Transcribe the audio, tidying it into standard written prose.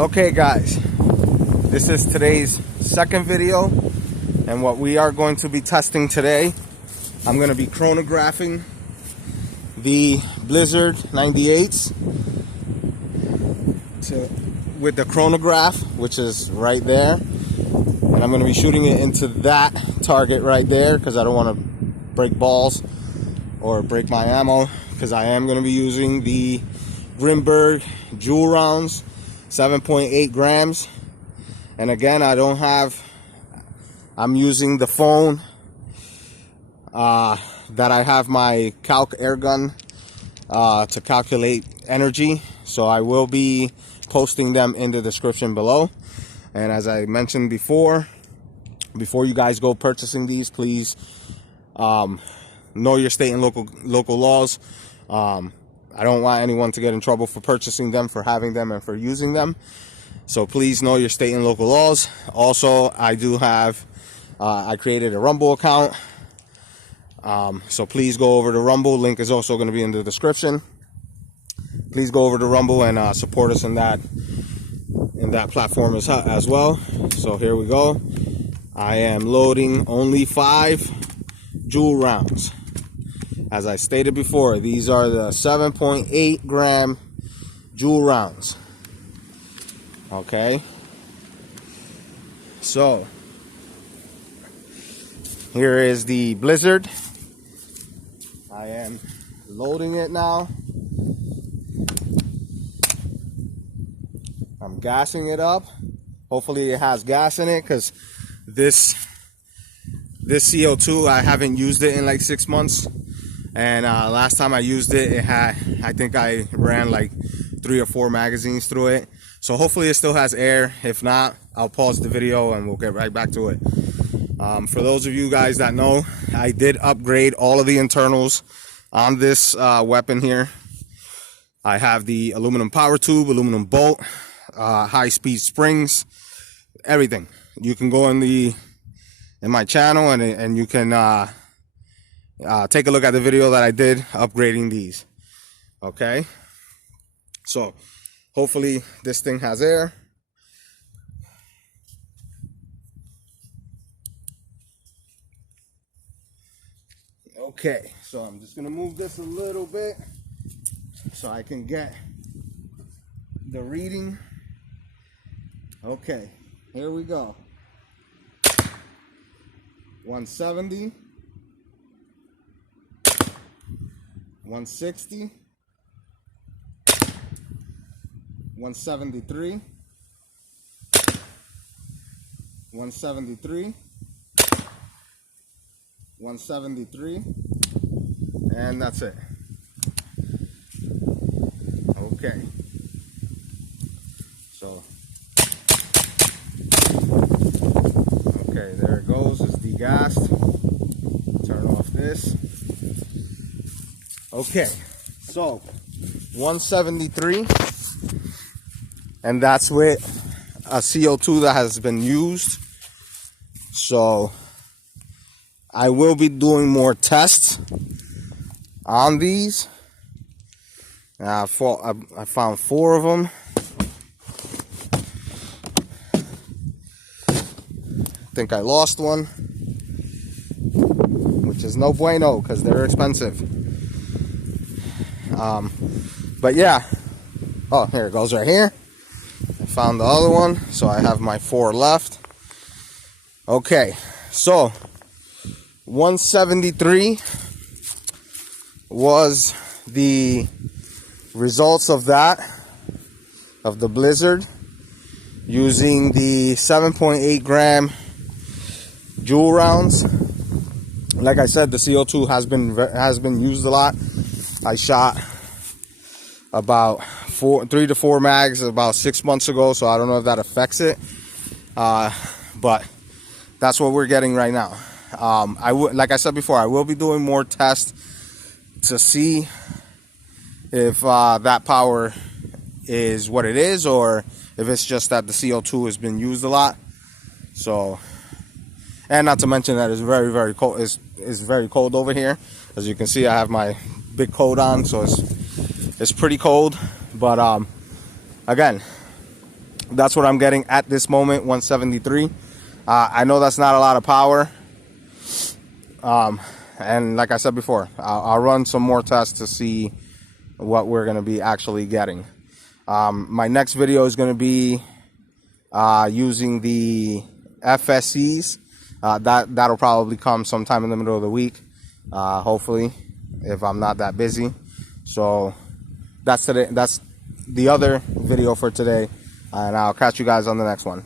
Okay guys, this is today's second video, and what we are going to be testing today, I'm going to be chronographing the Blizzard 98s with the chronograph, which is right there, and I'm going to be shooting it into that target right there because I don't want to break balls or break my ammo, because I am going to be using the Grimberg Joule rounds, 7.8 grams. And again, I'm using the phone that I have my calc air gun to calculate energy, so I will be posting them in the description below. And as I mentioned before you guys go purchasing these, please know your state and local laws. I don't want anyone to get in trouble for purchasing them, for having them, and for using them. So please know your state and local laws. Also, I do have, I created a Rumble account. So please go over to Rumble. Link is also going to be in the description. Please go over to Rumble and support us in that platform as well. So here we go. I am loading only 5 Joule rounds. As I stated before, these are the 7.8 gram Joule rounds. Okay. So here is the Blizzard. I am loading it now. I'm gassing it up. Hopefully it has gas in it, because this CO2, I haven't used it in like 6 months. And last time I used it, I think I ran like 3 or 4 magazines through it. So hopefully it still has air. If not, I'll pause the video and we'll get right back to it. For those of you guys that know, I did upgrade all of the internals on this weapon here. I have the aluminum power tube, aluminum bolt, high-speed springs, everything. You can go in my channel and you can take a look at the video that I did upgrading these. Okay, so hopefully this thing has air. Okay, so I'm just gonna move this a little bit so I can get the reading. Okay, here we go. 170, 160, 173, 173, 173, and that's it. Okay, so okay, there it goes. It's degassed. Turn off this. Okay, so 173, and that's with a CO2 that has been used. So I will be doing more tests on these. I found 4 of them. I think I lost one, which is no bueno because they're expensive. But yeah, oh, here it goes right here. I found the other one, so I have my 4 left. Okay, so 173 was the results of that, of the Blizzard, using the 7.8 gram Joule rounds. Like I said, the CO2 has been used a lot. I shot about 3 to 4 mags about 6 months ago, so I don't know if that affects it, but that's what we're getting right now. Like I said before, I will be doing more tests to see if that power is what it is, or if it's just that the CO2 has been used a lot. So, and not to mention that it's very, very cold. It's very cold over here. As you can see, I have my big coat on, so it's pretty cold. But again, That's what I'm getting at this moment, 173. I know that's not a lot of power. And like I said before, I'll run some more tests to see what we're going to be actually getting. My next video is going to be using the FSCs. That'll probably come sometime in the middle of the week, hopefully, if I'm not that busy. So that's today. That's the other video for today, and I'll catch you guys on the next one.